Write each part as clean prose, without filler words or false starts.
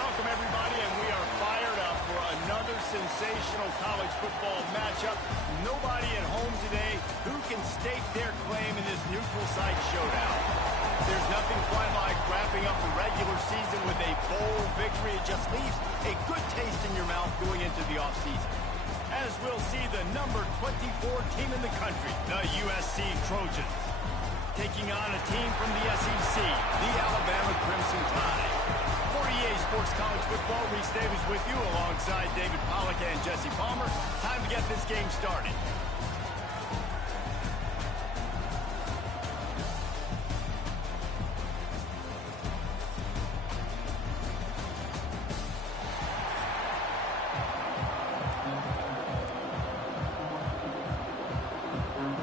Welcome, everybody, and we are fired up for another sensational college football matchup. Nobody at home today who can stake their claim in this neutral site showdown. There's nothing quite like wrapping up the regular season with a bowl victory. It just leaves a good taste in your mouth going into the offseason. As we'll see the number 24 team in the country, the USC Trojans, taking on a team from the SEC, the Alabama Crimson Tide. For EA Sports College Football, Reese Davis with you alongside David Pollack and Jesse Palmer. Time to get this game started.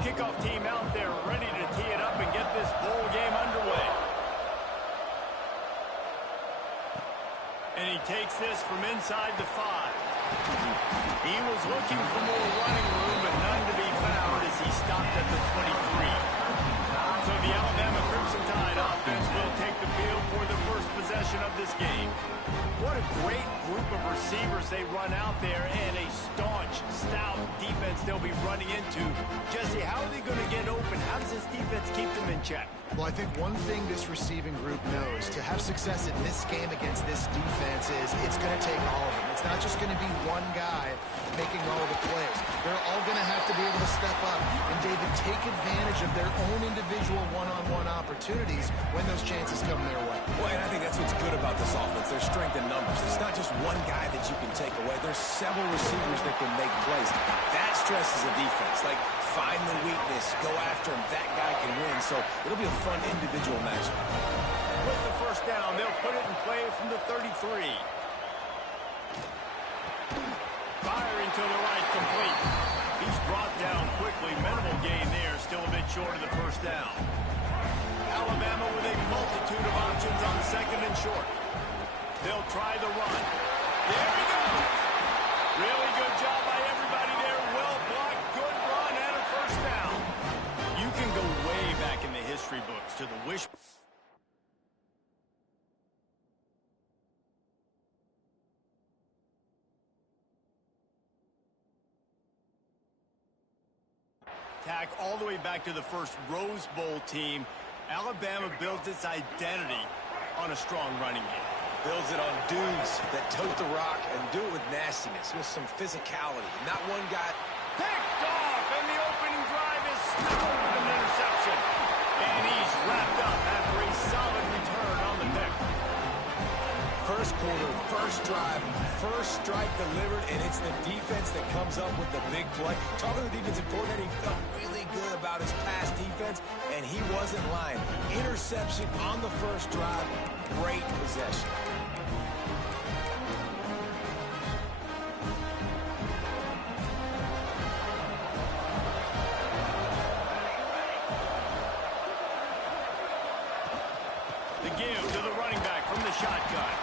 Kickoff team out there ready to tee it up and get this bowl game underway. And he takes this from inside the 5. He was looking for more running room, but none to be found as he stopped at the 23. So the Alabama Crimson Tide offense will take the field for the first possession of this game. What a great group of receivers they run out there, and a staunch, stout defense they'll be running into. Jesse, how are they going to get open? How does this defense keep them in check? Well, I think one thing this receiving group knows to have success in this game against this defense is it's going to take all of them. It's not just going to be one guy making all of the plays. They're all going to have to be able to step up and, David, take advantage of their own individual one-on-one opportunities when those chances come their way. Well, and I think that's what's good about this offense, their strength in numbers. It's not just one guy that you can take away. There's several receivers that can make plays. That stresses a defense. Like, find the weakness, go after him. That guy can win. So it'll be a fun individual matchup. With the first down, they'll put it in play from the 33. Firing to the right, complete. He's brought down quickly. Minimal gain there, still a bit short of the first down. Alabama with a multitude of options on second and short. They'll try the run. There he goes. Really good job by everybody there. Well blocked, good run, and a first down. You can go way back in the history books to the wish. Tack all the way back to the first Rose Bowl team. Alabama builds its identity on a strong running game. Builds it on dudes that tote the rock and do it with nastiness, with some physicality. Not one guy. Picked off, and the opening drive is stopped with an interception. And he's wrapped up after a solid return on the pick. First quarter, first drive, first strike delivered, and it's the defense that comes up with the big play. Talking to the defensive coordinator, he felt really good about his pass defense, and he wasn't lying. Interception on the first drive, great possession. The give to the running back from the shotgun.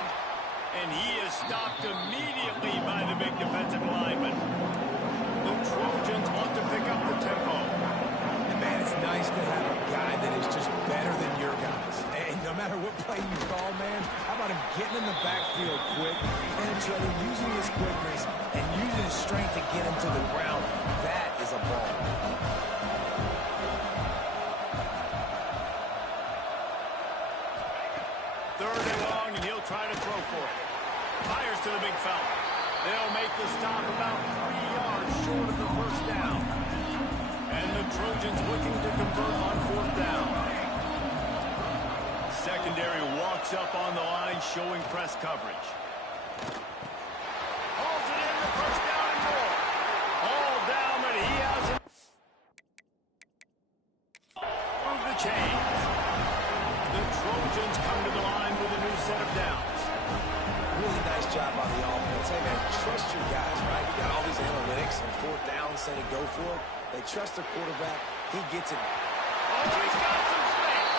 And he is stopped immediately by the big defensive lineman. The Trojans want to pick up the tempo. And man, it's nice to have a guy that is just better than your guys. And no matter what play you call, man, how about him getting in the backfield quick, penetrating, using his quickness, and using his strength to get him to the ground. That is a ball. Third and long, and he'll try to throw for it. Fires to the big fella. They'll make the stop about 3 yards short of the first down. And the Trojans looking to convert on fourth down. Secondary walks up on the line, showing press coverage. Hauls it in, the first down and more. All down, but he has it. Move the chains. The Trojans come to the line with a new set of downs. Really nice job by the offense. Hey, man, trust your guys, right? You got all these analytics and fourth down, say to go for it. They trust their quarterback. He gets it. Oh, he's got some space.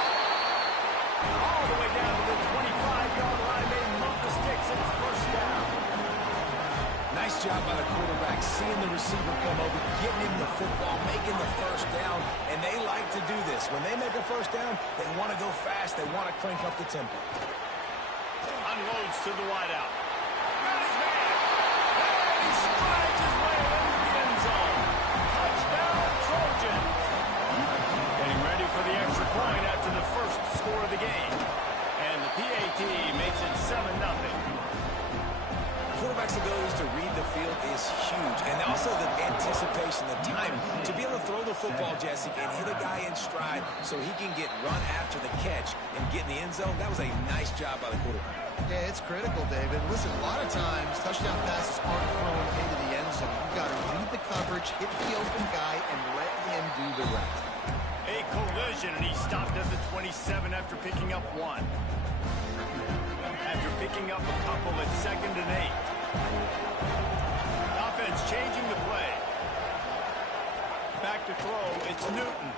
All the way down to the 25-yard line. They move the sticks, and it's first down. Nice job by the quarterback, seeing the receiver come over, getting him the football, making the first down, and they like to do this. When they make a first down, they want to go fast. They want to crank up the tempo. On unloads to the wideout. Got his man. And he strides his way into the end zone. Touchdown, Trojan. Getting ready for the extra point after the first score of the game. And the PAT makes it 7-0. Quarterback's abilities to read the field is huge. And also the anticipation, the time to be able to throw the football, Jesse, and hit a guy in stride so he can get run after the catch and get in the end zone. That was a nice job by the quarterback. Yeah, it's critical, David. Listen, a lot of times touchdown passes aren't thrown into the end zone. You've got to read the coverage, hit the open guy, and let him do the rest. A collision, and he stopped at the 27 after picking up one. After picking up a couple at 2nd and 8. Offense changing the play. Back to throw, it's Newton.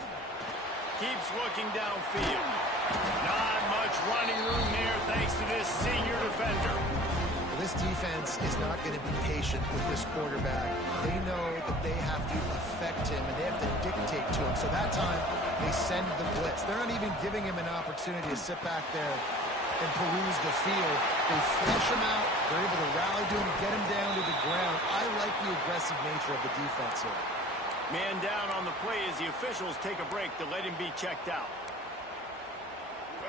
Keeps looking downfield. Not much running room there thanks to this senior defender. This defense is not going to be patient with this quarterback. They know that they have to affect him, and they have to dictate to him. So that time, they send the blitz. They're not even giving him an opportunity to sit back there and peruse the field. They flush him out. They're able to rally to him, get him down to the ground. I like the aggressive nature of the defense here. Man down on the play as the officials take a break to let him be checked out.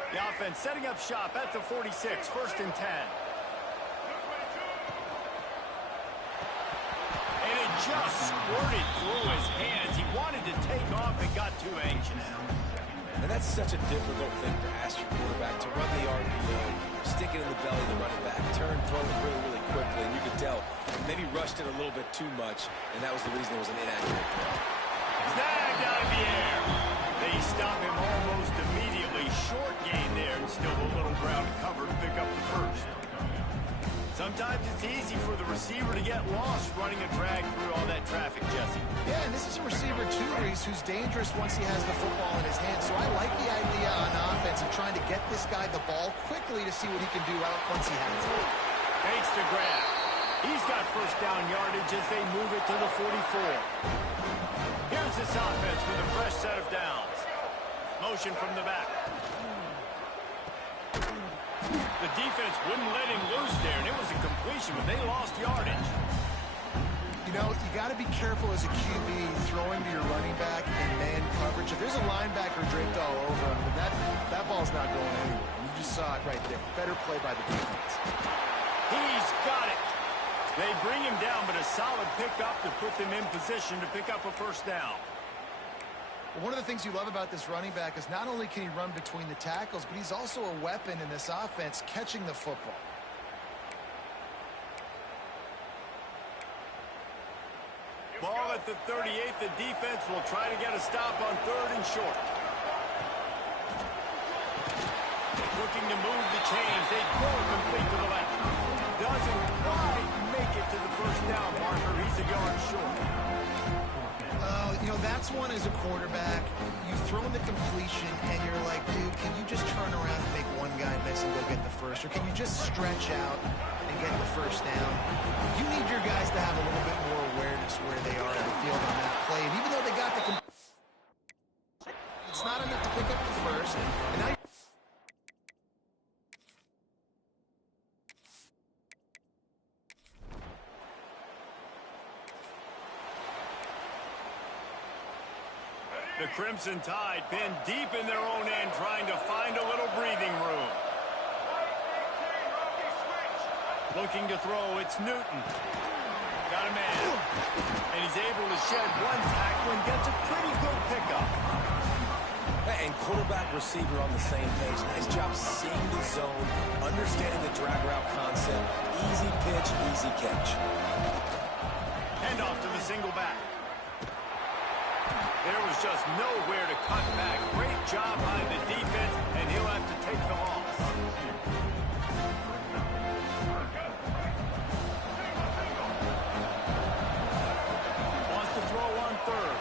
The offense setting up shop at the 46, 1st and 10. And it just squirted through his hands. He wanted to take off and got too anxious. And that's such a difficult thing to ask your quarterback, to run the RPO, stick it in the belly of the running back, turn, throw it really, really quickly. And you could tell, maybe rushed it a little bit too much, and that was the reason it was an inaccurate throw. Snagged out of the air. They stop him almost immediately. Short gain there, and still a little ground to cover to pick up the first. Sometimes it's easy for the receiver to get lost running a drag through all that traffic, Jesse. Yeah, and this is a receiver too, Reese, who's dangerous once he has the football in his hands. So I like the idea on offense of trying to get this guy the ball quickly to see what he can do out once he has it. Takes the grab. He's got first down yardage as they move it to the 44. Here's this offense with a fresh set of downs. Motion from the back. The defense wouldn't let him loose there, and it was a completion, but they lost yardage. You know, you got to be careful as a QB throwing to your running back in man coverage. If there's a linebacker draped all over him, then that ball's not going anywhere. You just saw it right there. Better play by the defense. He's got it. They bring him down, but a solid pickup to put them in position to pick up a first down. One of the things you love about this running back is not only can he run between the tackles, but he's also a weapon in this offense catching the football. Ball at the 38. The defense will try to get a stop on 3rd and short. Looking to move the chains. They throw it complete to the left. Doesn't quite make it to the first down marker. He's a yard short. You know, that's one as a quarterback. You've thrown the completion, and you're like, dude, can you just turn around and make one guy miss and go get the first? Or can you just stretch out and get the first down? You need your guys to have a little bit more awareness where they are in the field on that play. And even though they got the it's not enough to pick up the first. And now the Crimson Tide pinned deep in their own end, trying to find a little breathing room. Looking to throw, it's Newton. Got a man. And he's able to shed one tackle and gets a pretty good pickup. And quarterback receiver on the same page. Nice job seeing the zone, understanding the drag route concept. Easy pitch, easy catch. Handoff to the single back. There was just nowhere to cut back. Great job by the defense, and he'll have to take the loss. Wants to throw on 3rd.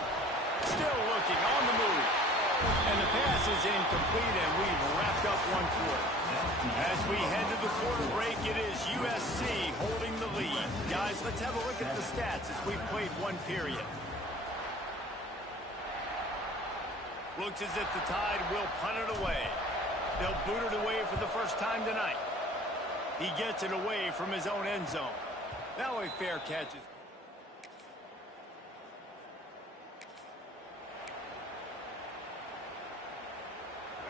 Still looking on the move. And the pass is incomplete, and we've wrapped up 1 quarter. As we head to the quarter break, it is USC holding the lead. Guys, let's have a look at the stats as we've played 1 period. Looks as if the Tide will punt it away. They'll boot it away for the first time tonight. He gets it away from his own end zone. Now a fair catch.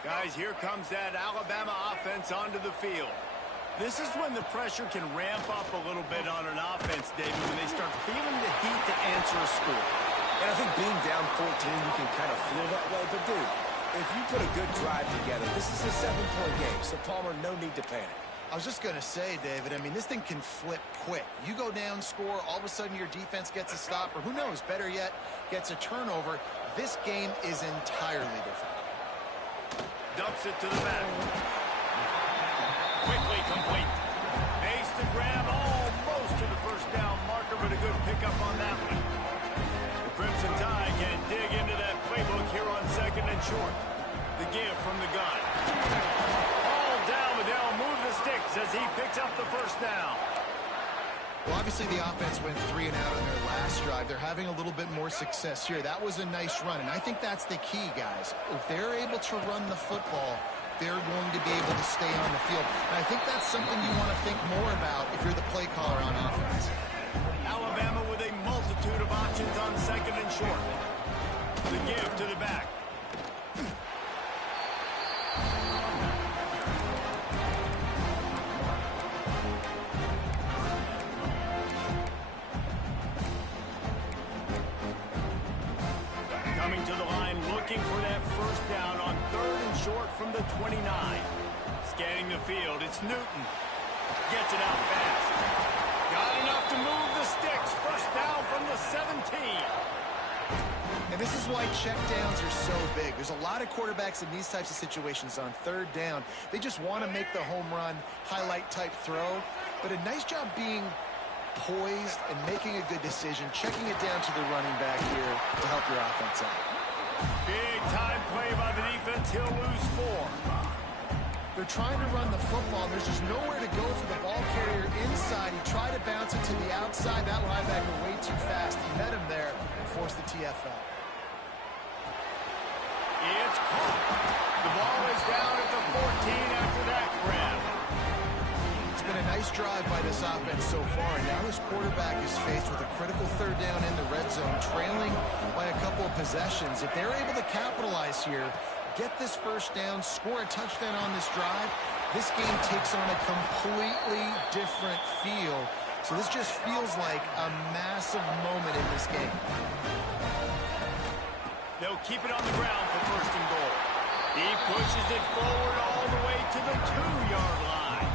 Guys, here comes that Alabama offense onto the field. This is when the pressure can ramp up a little bit on an offense, David, when they start feeling the heat to answer a score. And I think being down 14, you can kind of feel that way. But, dude, if you put a good drive together, this is a 7-point game. So, Palmer, no need to panic. I was just going to say, David, I mean, this thing can flip quick. You go down, score, all of a sudden your defense gets a stop, or who knows, better yet, gets a turnover. This game is entirely different. Dumps it to the back. Quickly complete. Makes the grab almost to the first down marker, but a good pickup on that one. The Crimson Tide can dig into that playbook here on 2nd and short. The give from the gun. All down, but they'll move the sticks as he picks up the first down. Well, obviously the offense went 3 and out on their last drive. They're having a little bit more success here. That was a nice run, and I think that's the key, guys. If they're able to run the football, they're going to be able to stay on the field. And I think that's something you want to think more about if you're the play caller on offense. Alabama with a multitude of options on 2nd and short. The give to the back. Coming to the line, looking for that first down on 3rd and short from the 29. Scanning the field, it's Newton. Gets it out fast. Got enough to move the sticks. First down from the 17. And this is why checkdowns are so big. There's a lot of quarterbacks in these types of situations on 3rd down. They just want to make the home run, highlight type throw. But a nice job being poised and making a good decision, checking it down to the running back here to help your offense out. Big time play by the defense. He'll lose 4. They're trying to run the football. There's just nowhere to go for the ball carrier inside. He tried to bounce it to the outside. That linebacker way too fast. He met him there and forced the TFL. It's caught. The ball is down at the 14 after that grab. It's been a nice drive by this offense so far, and now this quarterback is faced with a critical 3rd down in the red zone, trailing by a couple of possessions. If they're able to capitalize here, get this first down, score a touchdown on this drive, this game takes on a completely different feel. So this just feels like a massive moment in this game. They'll keep it on the ground for 1st and goal. He pushes it forward all the way to the 2-yard line.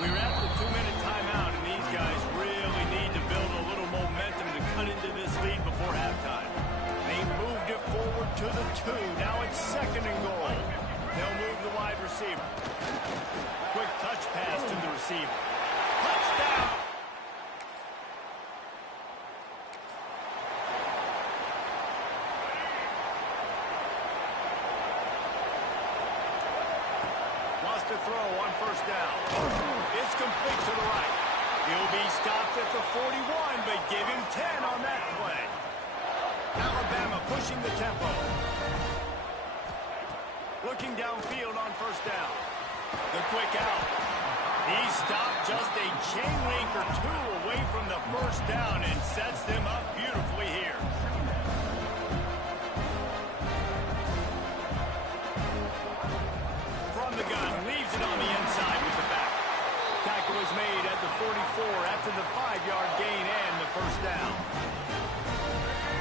We're at the 2-minute timeout, and these guys really need to build a little momentum to cut into this lead before halftime. They moved it forward to the 2. Now it's 2nd and goal. They'll move the wide receiver. Quick touch pass to the receiver. Touchdown! Wants to throw on 1st down. It's complete to the right. He'll be stopped at the 41, but give him 10 on that play. Alabama pushing the tempo. Looking downfield on 1st down. The quick out. He stopped just a chain link or 2 away from the 1st down and sets them up beautifully here. From the gun, leaves it on the inside with the back. Tackle is made at the 44 after the 5-yard gain and the 1st down.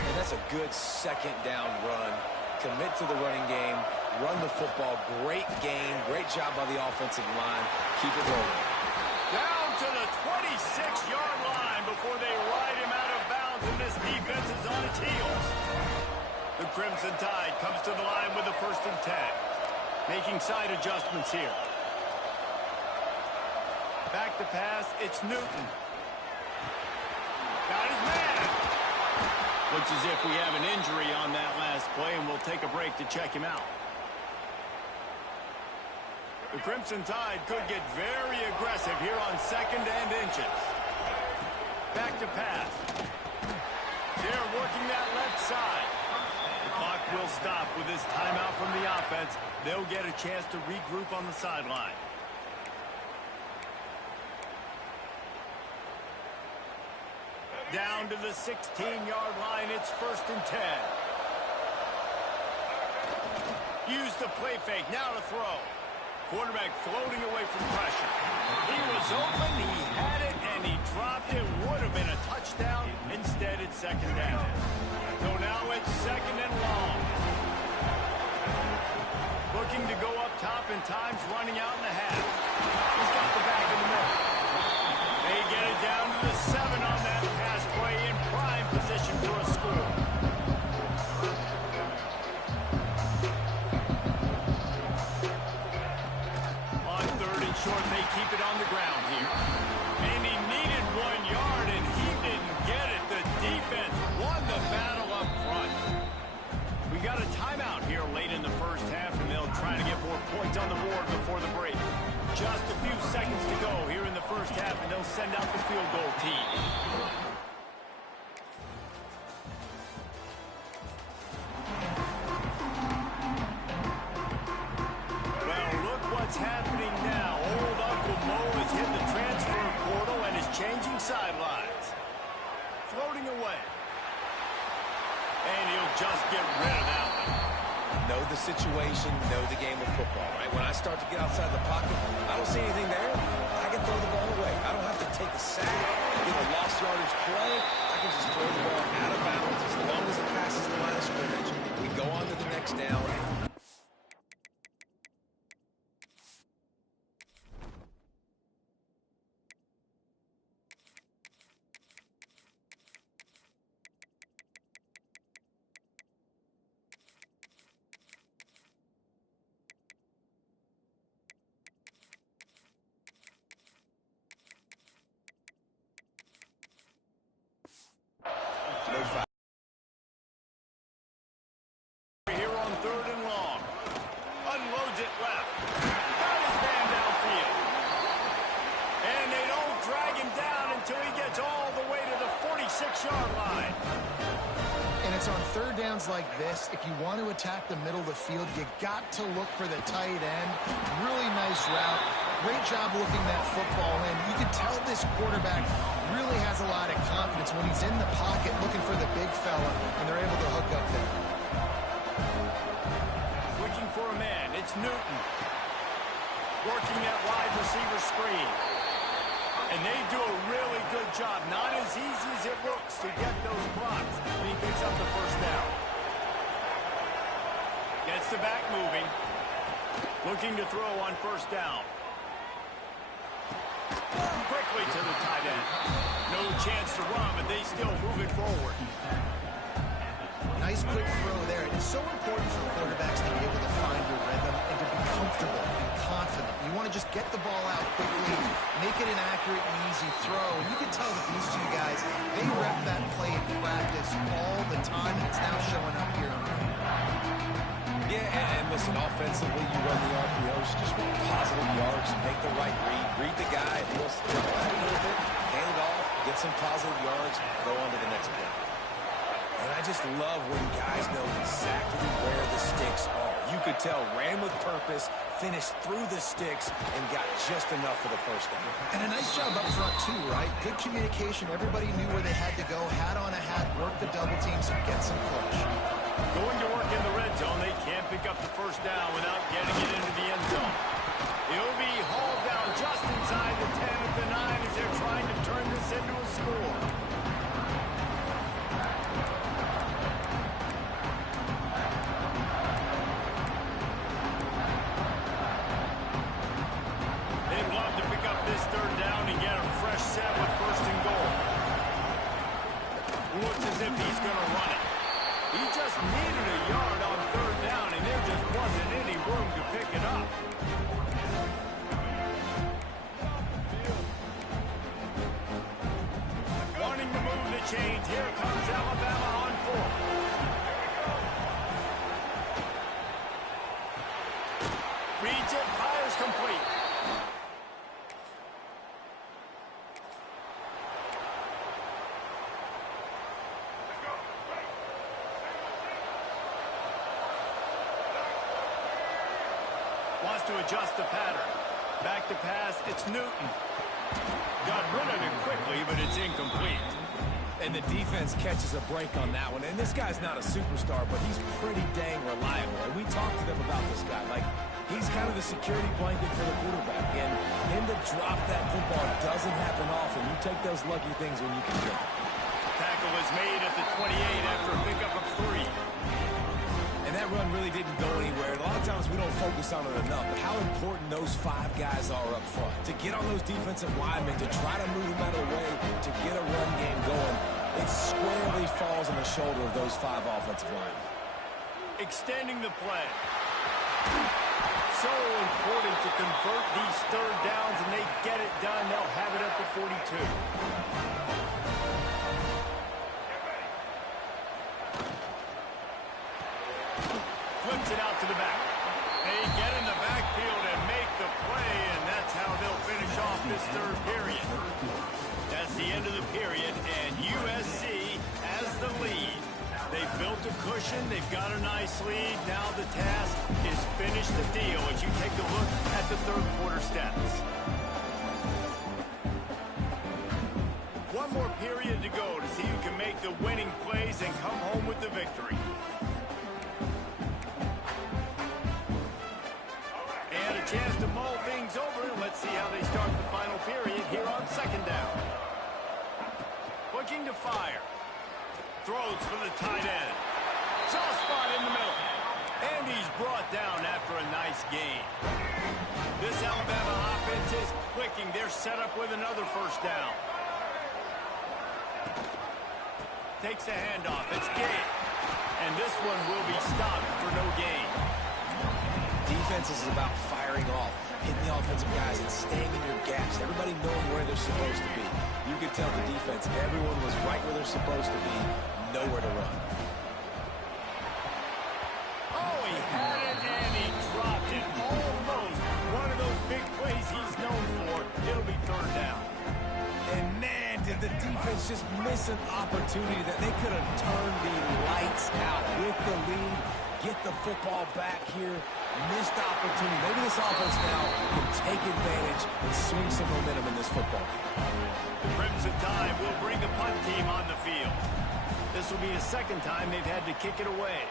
And that's a good 2nd down run. Commit to the running game. Run the football. Great gain. Great job by the offensive line. Keep it rolling. Down to the 26-yard line before they ride him out of bounds, and this defense is on its heels. The Crimson Tide comes to the line with the 1st and 10. Making side adjustments here. Back to pass, it's Newton. Got his man. Looks as if we have an injury on that last play, and we'll take a break to check him out. The Crimson Tide could get very aggressive here on 2nd and inches. Back to pass. They're working that left side. The clock will stop with this timeout from the offense. They'll get a chance to regroup on the sideline. down to the 16-yard line. It's 1st and 10. Use the play fake. Now to throw. Quarterback floating away from pressure. He was open, he had it, and he dropped it. Would have been a touchdown. Instead, it's 2nd down. So now it's 2nd and long. Looking to go up top, and time's running out in the half. He's got the back in the middle. They get it down to the 7 on that pass play, in prime position for a score. On 3rd and short, they keep it on the ground here. And he needed 1 yard, and he didn't get it. The defense won the battle up front. We got a timeout here late in the 1st half, and they'll try to get more points on the board before the break. Just a few seconds to go here in the 1st half, and they'll send out the field goal team. Well, look what's happening now. Old Uncle Mo has hit the transfer portal and is changing sidelines. Floating away. And he'll just get rid of that one. Know the situation, know the game of football, right? When I start to get outside the pocket, I don't see anything there. I can throw the ball away. I don't have to take a sack, get a lost yardage play. I can just throw the ball out of bounds as long as it passes the line of scrimmage. We go on to the next down. Here on 3rd and long. Unloads it left. Got his man downfield. And they don't drag him down until he gets all the way to the 46-yard line. And it's on 3rd downs like this. If you want to attack the middle of the field, you got to look for the tight end. Really nice route. Great job looking that football in. You can tell this quarterback really has a lot of confidence when he's in the pocket looking for the big fella, and they're able to hook up there. Looking for a man. It's Newton. Working that wide receiver screen. And they do a really good job. Not as easy as it looks to get those blocks. And he picks up the 1st down. Gets the back moving. Looking to throw on 1st down. Quickly to the tight end. No chance to run, but they still move it forward. Nice quick throw there. And it's so important for quarterbacks to be able to find your rhythm and to be comfortable and confident. You want to just get the ball out quickly, make it an accurate and easy throw. And you can tell that these two guys, they rep that play in practice all the time, and it's now showing up here on the field. Yeah, and listen, offensively, you run the RPOs, just want positive yards, make the right read the guy, if he wants to jump out a little bit, hand it off, get some positive yards, go on to the next play. And I just love when guys know exactly where the sticks are. You could tell, ran with purpose, finished through the sticks, and got just enough for the 1st down. And a nice job up front, too, right? Good communication. Everybody knew where they had to go, hat on a hat, work the double teams, and get some push. Going to work in the red zone, they can't pick up the 1st down without getting it into the end zone. It'll be hauled down just inside the 10 at the 9 as they're trying to turn this into a score. They'd love to pick up this 3rd down and get a fresh set with 1st and goal. Looks as if he's going to run it. He just needed a yard on 3rd down, and there just wasn't any room to pick it up. Wanting to move the chains, here comes Alabama on 4th. Reads it, fires complete. Wants to adjust the pattern. Back to pass, it's Newton. Got rid of it quickly, but it's incomplete. And the defense catches a break on that one. And this guy's not a superstar, but he's pretty dang reliable. And we talked to them about this guy. Like, he's kind of the security blanket for the quarterback. And him to drop that football doesn't happen often. You take those lucky things when you can get it. Tackle was made at the 28 after a pickup of 3. And that run really didn't go anywhere. And a lot of times we don't focus on it enough, but how important those 5 guys are up front. To get on those defensive linemen, to try to move them out of the way, to get a run game going, it squarely falls on the shoulder of those 5 offensive linemen. Extending the play. So important to convert these third downs, and they get it done. They'll have it at the 42. Flips it out to the back. They get in the backfield and make the play, and that's how they'll finish off this third period. That's the end of the period, and USC has the lead. They've built a cushion. They've got a nice lead. Now the task is finish the deal as you take a look at the third quarter stats. One more period to go to see who can make the winning plays and come home with the victory. And a chance to mull things over, and let's see how they start the final period here on second down. Looking to fire. Throws for the tight end. Soft spot in the middle. And he's brought down after a nice gain. This Alabama offense is clicking. They're set up with another first down. Takes a handoff. It's Gay. And this one will be stopped for no gain. Defense is about firing off, hitting the offensive guys and staying in your gaps. Everybody knowing where they're supposed to be. You could tell the defense, everyone was right where they're supposed to be, nowhere to run. Oh, he had it and he dropped it. Almost one of those big plays he's known for. It'll be third down. And man, did the defense just miss an opportunity that they could have turned the lights out with the lead. Get the football back here. Missed opportunity. Maybe this offense now can take advantage and swing some momentum in this football game. The Crimson Tide will bring the punt team on the field. This will be the second time they've had to kick it away.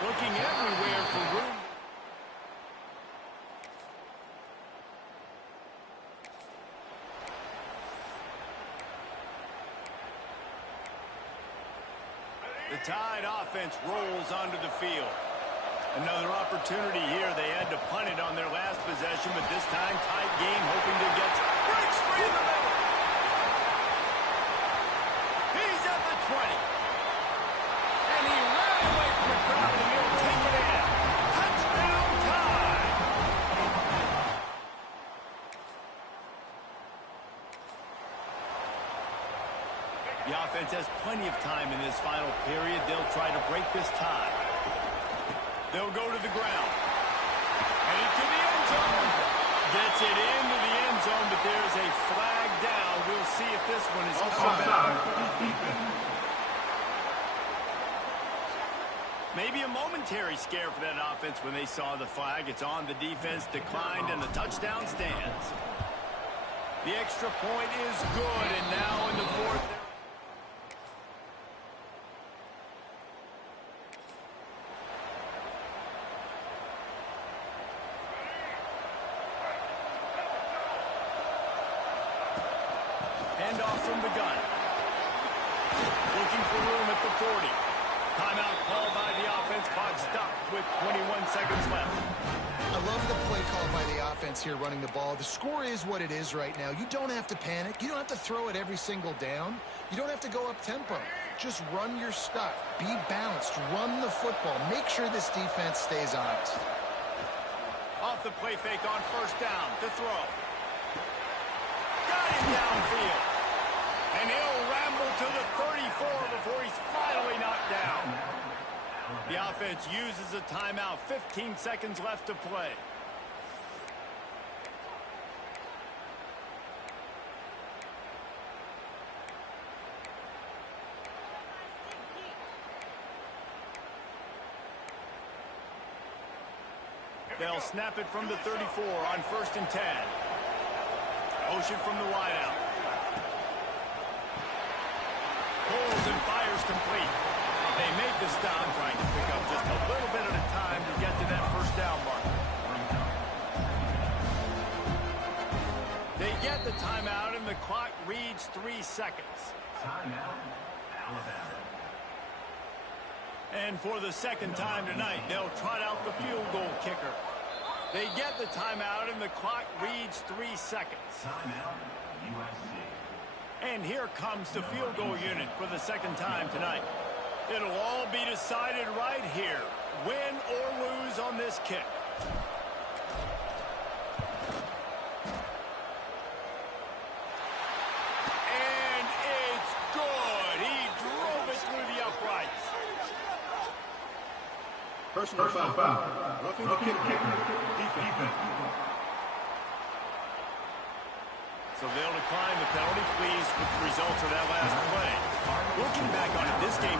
Looking everywhere for room. The Tide offense rolls onto the field. Another opportunity here. They had to punt it on their last possession, but this time tight game, hoping to get breaks free in the middle. He's at the 20. And he ran away from the crowd, and he'll take it in. Touchdown Tide. The offense has plenty of time in this final period. They'll try to break this tie. They'll go to the ground. And into the end zone. Gets it into the end zone, but there's a flag down. We'll see if this one is coming back. Maybe a momentary scare for that offense when they saw the flag. It's on. The defense declined, and the touchdown stands. The extra point is good, and now in the fourth. Handoff from the gun. Looking for room at the 40. Timeout called by the offense. Clock stopped with 21 seconds left. I love the play call by the offense here running the ball. The score is what it is right now. You don't have to panic. You don't have to throw it every single down. You don't have to go up tempo. Just run your stuff. Be balanced. Run the football. Make sure this defense stays honest. Off the play fake on first down to throw. Got him downfield. And he'll ramble to the 34 before he's finally knocked down. The offense uses a timeout. 15 seconds left to play. They'll snap it from the 34 on 1st and 10. Motion from the wideout. Pulls and fires complete. They make the stop, trying to pick up just a little bit at a time to get to that first down marker. They get the timeout, and the clock reads 3 seconds. Timeout, Alabama. And for the second time tonight, they'll trot out the field goal kicker. They get the timeout, and the clock reads 3 seconds. Timeout, USC. And here comes the field goal unit for the second time tonight. It'll all be decided right here, win or lose on this kick. And it's good. He drove it through the uprights. Personal foul. Roughing the kicker. Defense. So they'll decline the penalty, pleased with the results of that last play. Looking back on it, this game